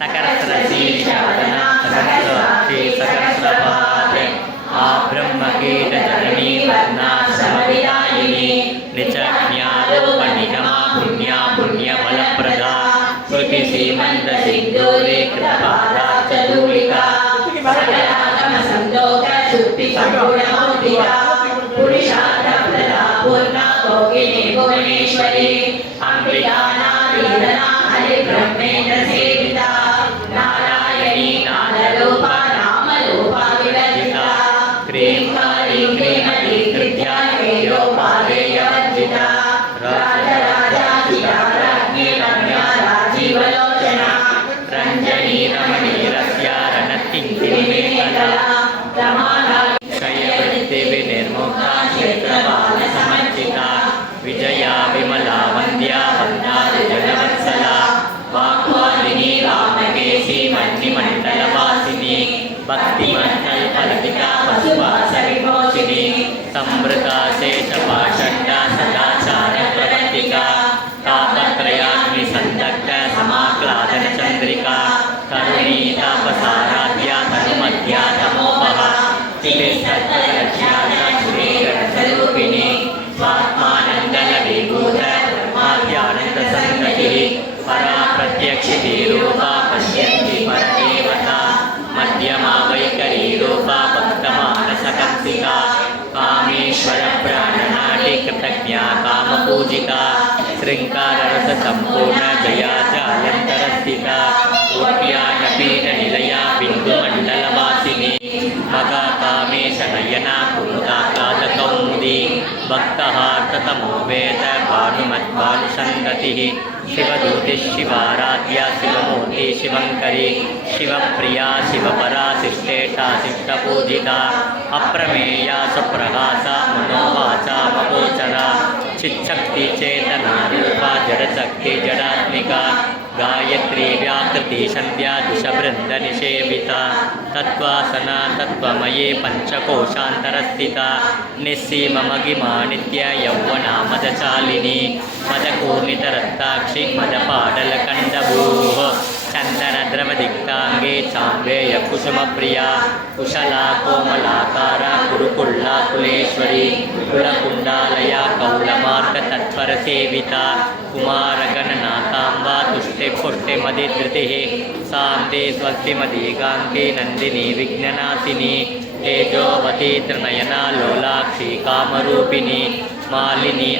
सकर्षशीर्षादना सकर्षाक्षी सकर्षपात् आब्रह्मकीटजननी पद्मासमविदायिनी निचज्ञारोपनिगमा पुण्या पुण्यफलप्रदा श्रुतिसीमन्तसिन्दूरे कृतपादाब्जधूलिका सकलागमसन्दोहशुद्धिसम्पूर्णमौक्तिका पुरुषार्थप्रदा पूर्णा भोगिनी भुवनेश्वरी अम्बिकानादीदना हरिब्रह्मेन्द्र सेविता नारायणी नादरूपा नामरूपा विवर्जिता क्रींकारी क्रीमती कृत्या क्रियोपादेयवर्जिता राजराजाचिता राज्ञी रम्या राजीवलोचना रञ्जनी रमणीरस्या रणकिङ्किणीमेखला रमाला क्षयवृत्तिविनिर्मुक्ता क्षेत्रपालसमर्चिता विजया विमला वन्द्या वन्दारुजनवत्सला वाग्वादिनी रामकेशी मण्डिमण्डलवासिनी भक्तिमण्डलफलतिका पशुवासविमोचिनी संवृता शेषपाषण्डा सदाचारप्रवर्तिका तापत्रयाग्निसन्दग्ध समाक्लादनचन्द्रिका तरुणी तापसाराध्या तनुमध्या तमोपहा श्रीकरस्वरूपिणी स्वात्मानन्दलविभूत माध्यानन्दसङ्गतिः परा प्रत्यक्षिती रूपा पश्यन्ति परदेवता मध्यमा वैखरी रूपा भक्तमानसकंसिका कामेश्वरप्राणनाटी कृतज्ञा कामपूजिता श्रृङ्गाररससम्पूर्ण जया जालन्तरस्थिता कोट्यानपीठनिलया बिन्दुमण्डलवासिनी मगा कामेशनयना कुमुदाकालकौमुदी भक्तहार्ततमो वेद भानुमद्भानुसन्दतिः शिवदूतिः शिवाराध्या शिवमूर्ति शिवङ्करी शिवप्रिया शिवपरा शिष्टेषा शिष्टपूजिता अप्रमेया सुप्रहासा मनोवाचा महोचरा चिच्छक्ति चेतना रूपा जडशक्ति जडात्मिका गायत्री व्याकृति संध्या दिशवृन्दनिषेविता तत्त्वासना तत्त्वमये पञ्चकोशान्तरस्थिता निस्सीममगिमा नित्य यौवना मदचालिनी मदकूर्णितरक्ताक्षि मदपाडलकण्डभूः चन्दनद्रवदिक्ताङ्गे चाम्बेय कुसुमप्रिया कुशला कोमलाकारा कुरुकुल्ला कुलेश्वरी कुलकुण्डालया कौलमार्गतत्परसेविता कुमारगणनाथाम्बा तुष्टे पुष्टे मदिधृतिः सान्ते स्वस्तिमदीकान्ते नन्दिनी विघ्ननाशिनी तेजोवती त्रिनयना लोलाक्षी कामरूपिणी मालिनी